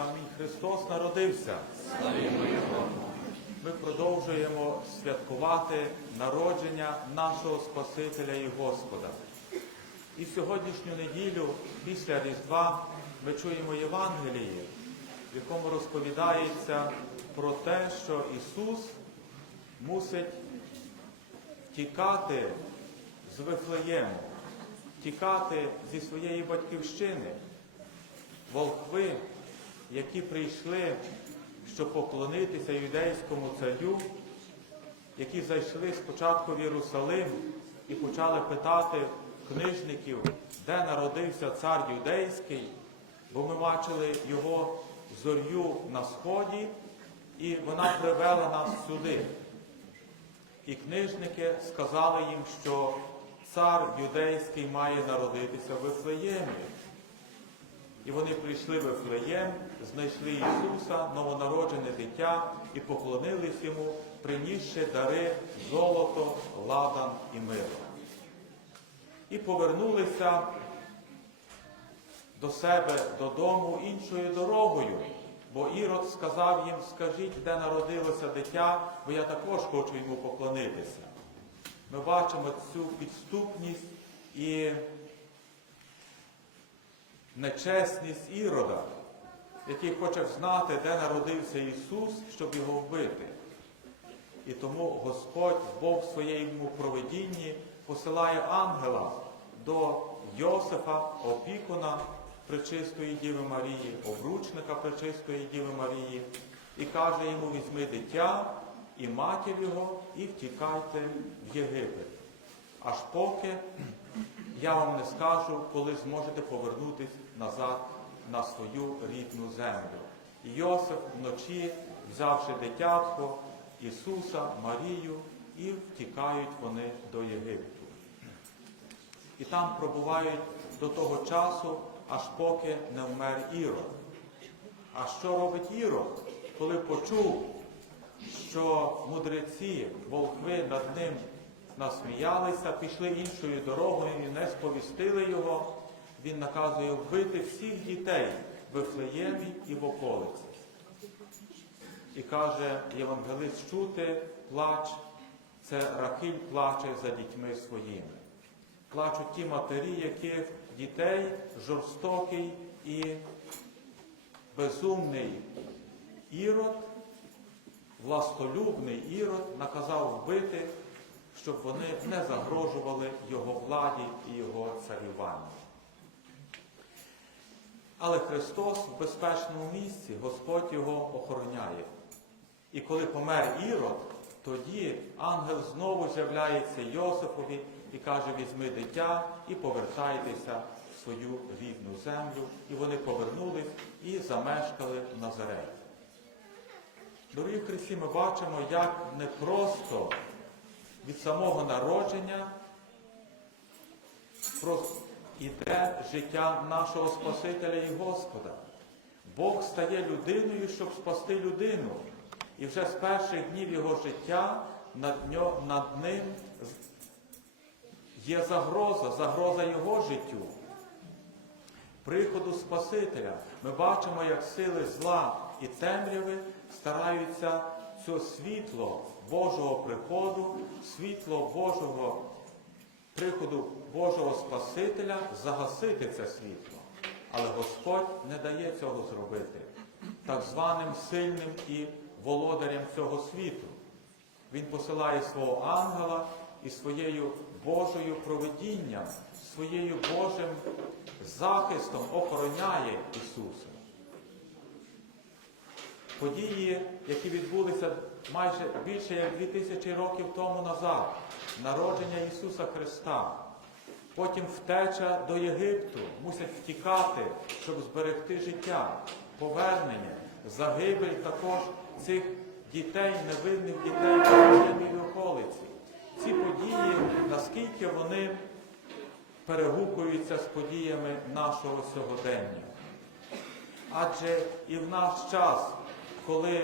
Амінь. Христос народився. Ми продовжуємо святкувати народження нашого Спасителя і Господа. І сьогоднішню неділю, після Різдва, ми чуємо Євангеліє, в якому розповідається про те, що Ісус мусить тікати з Вифлеєму, тікати зі своєї батьківщини. Волхви, які прийшли, щоб поклонитися юдейському царю, які зайшли спочатку в Єрусалим і почали питати книжників, де народився цар юдейський, бо ми бачили його зорю на сході, і вона привела нас сюди. І книжники сказали їм, що цар юдейський має народитися в Вифлеємі. І вони прийшли в Ефлеєм, знайшли Ісуса, новонароджене дитя, і поклонились йому, принісши дари золото, ладан і мило. І повернулися до себе додому іншою дорогою, бо Ірод сказав їм, скажіть, де народилося дитя, бо я також хочу йому поклонитися. Ми бачимо цю підступність і нечесність Ірода, який хоче знати, де народився Ісус, щоб його вбити. І тому Господь, Бог в своєму проведінні посилає ангела до Йосифа, опікуна Пречистої Діви Марії, обручника Пречистої Діви Марії, і каже йому: візьми дитя і матір його, і втікайте в Єгипет. Аж поки я вам не скажу, коли зможете повернутися назад на свою рідну землю. І Йосиф вночі, взявши дитятко, Ісуса, Марію, і втікають вони до Єгипту. І там пробувають до того часу, аж поки не вмер Ірод. А що робить Ірод, коли почув, що мудреці, волхви над ним насміялися, пішли іншою дорогою не сповістили його, він наказує вбити всіх дітей в Вифлеємі і в околиці. І каже Євангелист чути, плач, це Рахиль плаче за дітьми своїми. Плачуть ті матері, яких дітей жорстокий і безумний ірод, властолюбний ірод наказав вбити, щоб вони не загрожували його владі і його царюванню. Але Христос в безпечному місці, Господь його охороняє. І коли помер Ірод, тоді ангел знову з'являється Йосифові і каже, візьми дитя і повертайтеся в свою рідну землю. І вони повернулись і замешкали в Назареті. Дорогі Христі, ми бачимо, як непросто від самого народження іде життя нашого Спасителя і Господа. Бог стає людиною, щоб спасти людину. І вже з перших днів його життя над, ньо, над ним є загроза, загроза його життю. Приходу Спасителя ми бачимо, як сили зла і темряви стараються це світло Божого приходу, світло Божого приходу Божого Спасителя загасити це світло. Але Господь не дає цього зробити так званим сильним і володарям цього світу. Він посилає свого ангела і своєю Божою провидінням, своєю Божим захистом охороняє Ісуса. Події, які відбулися майже більше як 2000 років тому назад, народження Ісуса Христа, потім втеча до Єгипту, мусять втікати, щоб зберегти життя, повернення, загибель також цих дітей, невинних дітей в околиці. Ці події, наскільки вони перегукуються з подіями нашого сьогодення. Адже і в наш час, коли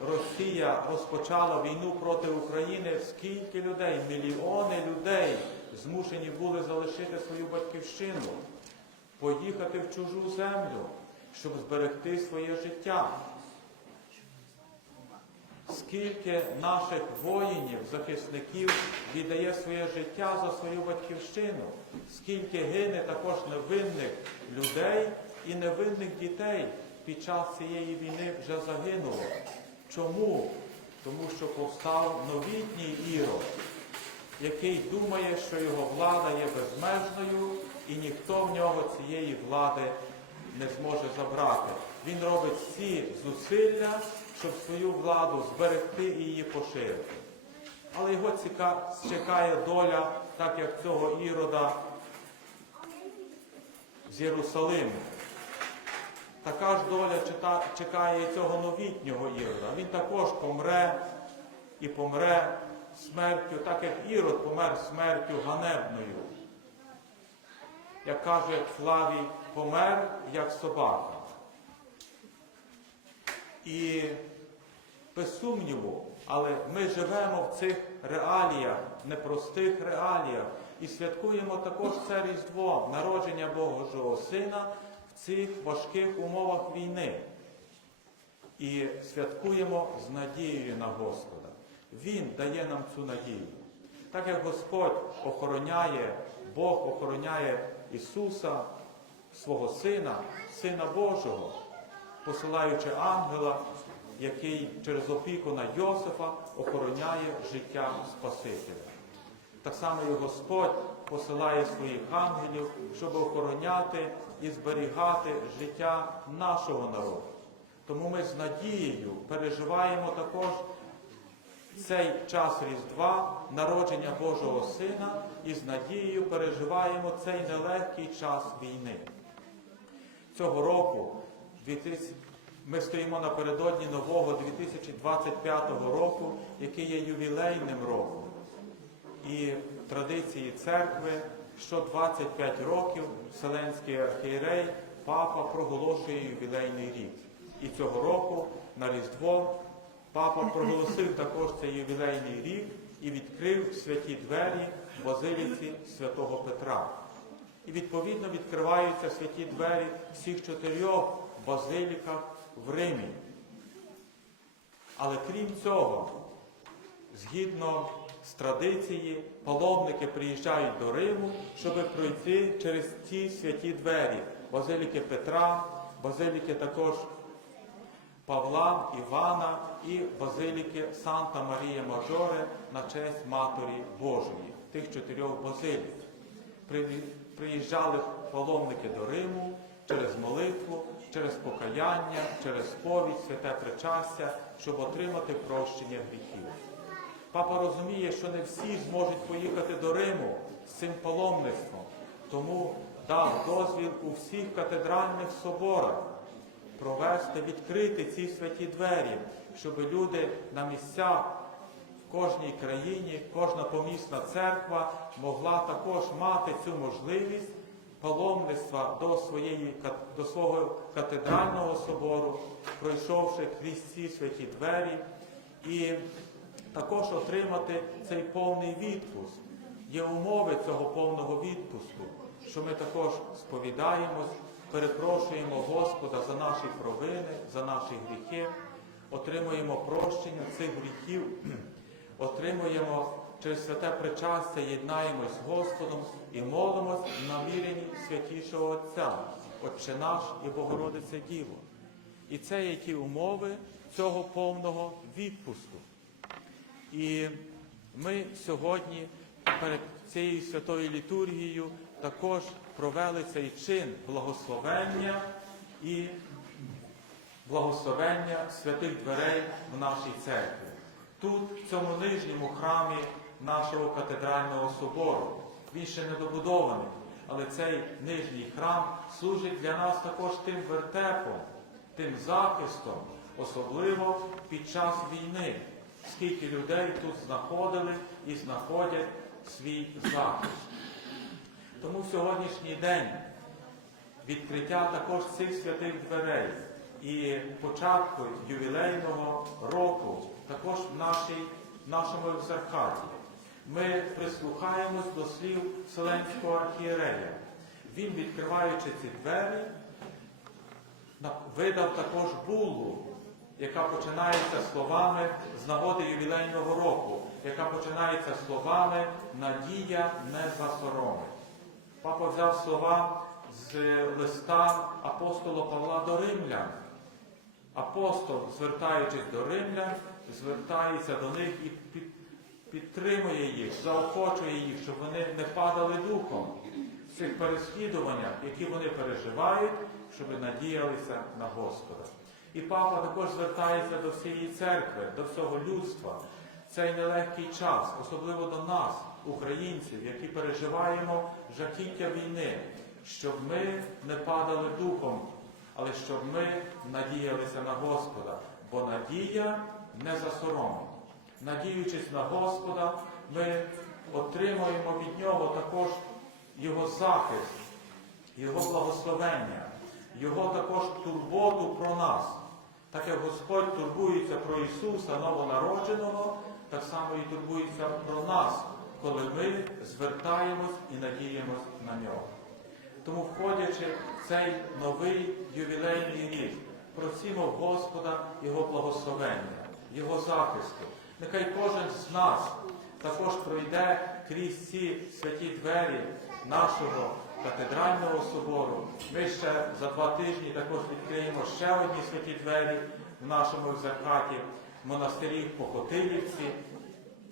Росія розпочала війну проти України, скільки людей, мільйони людей змушені були залишити свою батьківщину, поїхати в чужу землю, щоб зберегти своє життя. Скільки наших воїнів, захисників віддає своє життя за свою батьківщину, скільки гине також невинних людей і невинних дітей під час цієї війни вже загинуло. Чому? Тому що повстав новітній ірод, який думає, що його влада є безмежною і ніхто в нього цієї влади не зможе забрати. Він робить всі зусилля, щоб свою владу зберегти і її поширити. Але його ціка- чекає доля, так як цього ірода з Єрусалиму. Така ж доля чекає цього новітнього Ірода. Він також помре і помре смертю, так як Ірод помер смертю ганебною. Як каже Флавій, помер як собака. І без сумніву, але ми живемо в цих реаліях, непростих реаліях, і святкуємо також це Різдво, народження Божого Сина в цих важких умовах війни. І святкуємо з надією на Господа. Він дає нам цю надію. Так як Господь охороняє, Бог охороняє Ісуса, свого Сина, Сина Божого, посилаючи ангела, який через опіку на Йосифа охороняє життя Спасителя. Так само і Господь посилає своїх ангелів, щоб охороняти і зберігати життя нашого народу. Тому ми з надією переживаємо також цей час Різдва, народження Божого Сина, і з надією переживаємо цей нелегкий час війни. Цього року ми стоїмо напередодні нового 2025 року, який є ювілейним роком. І традиції церкви, що 25 років Вселенський архієрей, папа проголошує ювілейний рік. І цього року на Різдво папа проголосив також цей ювілейний рік і відкрив святі двері базиліці святого Петра. І відповідно відкриваються святі двері всіх чотирьох базиліках в Римі. Але крім цього, згідно з традиції, паломники приїжджають до Риму, щоб пройти через ці святі двері. Базиліки Петра, базиліки також Павла, Івана і базиліки Санта Марія Маджоре на честь Матері Божої, тих чотирьох базилік. Приїжджали паломники до Риму через молитву, через покаяння, через сповідь, святе причастя, щоб отримати прощення гріхів. Папа розуміє, що не всі зможуть поїхати до Риму з цим паломництвом, тому дав дозвіл у всіх катедральних соборах провести, відкрити ці святі двері, щоб люди на місцях в кожній країні, кожна помісна церква могла також мати цю можливість паломництва до, своєї, до свого катедрального собору, пройшовши крізь ці святі двері, і також отримати цей повний відпуск. Є умови цього повного відпуску, що ми також сповідаємось, перепрошуємо Господа за наші провини, за наші гріхи, отримуємо прощення цих гріхів, отримуємо через святе причастя, єднаємось з Господом і молимось в наміренні святішого Отця, Отче наш і Богородице Діво. І це є ті умови цього повного відпуску. І ми сьогодні перед цією святою літургією також провели цей чин благословення і благословення святих дверей в нашій церкві. Тут, в цьому нижньому храмі нашого катедрального собору. Він ще не добудований, але цей нижній храм служить для нас також тим вертепом, тим захистом, особливо під час війни, скільки людей тут знаходили і знаходять свій захист. Тому сьогоднішній день відкриття також цих святих дверей і початку ювілейного року, також в нашій, в нашому екзархаті. Ми прислухаємось до слів Вселенського архієрея. Він, відкриваючи ці двері, видав також булу, яка починається словами з нагоди ювілейного року, яка починається словами Надія не засоромить. Папа взяв слова з листа апостола Павла до Римлян. Апостол, звертаючись до римлян, звертається до них і підтримує їх, заохочує їх, щоб вони не падали духом в цих переслідуваннях, які вони переживають, щоб надіялися на Господа. І папа також звертається до всієї церкви, до всього людства. Цей нелегкий час, особливо до нас, українців, які переживаємо жахіття війни, щоб ми не падали духом, але щоб ми надіялися на Господа, бо надія не засоромить. Надіючись на Господа, ми отримуємо від Нього також Його захист, Його благословення, Його також турботу про нас. Так як Господь турбується про Ісуса новонародженого, так само і турбується про нас, коли ми звертаємось і надіємось на нього. Тому, входячи в цей новий ювілейний рік, просимо Господа Його благословення, Його захисту. Нехай кожен з нас також пройде крізь ці святі двері нашого катедрального собору. Ми ще за два тижні також відкриємо ще одні святі двері в нашому екзархаті, монастирі в Покотилівці.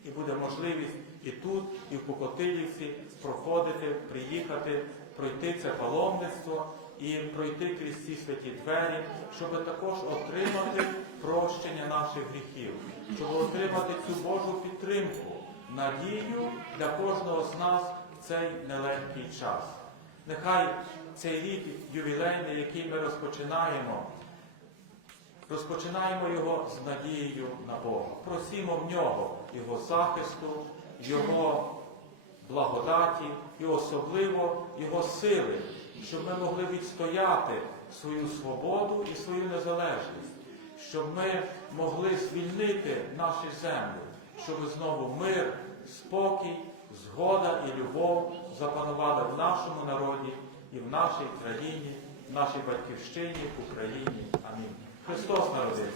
І буде можливість і тут, і в Покотилівці проходити, приїхати, пройти це паломництво і пройти крізь ці святі двері, щоб також отримати прощення наших гріхів, щоб отримати цю Божу підтримку, надію для кожного з нас в цей нелегкий час. Нехай цей рік ювілейний, який ми розпочинаємо, Розпочинаємо його з надією на Бога. Просімо в нього Його захисту, Його благодаті і особливо Його сили, щоб ми могли відстояти свою свободу і свою незалежність, щоб ми могли звільнити наші землі, щоб знову мир, спокій, згода і любов запанували в нашому народі і в нашій країні, в нашій батьківщині, в Україні. Амінь. Христос народився.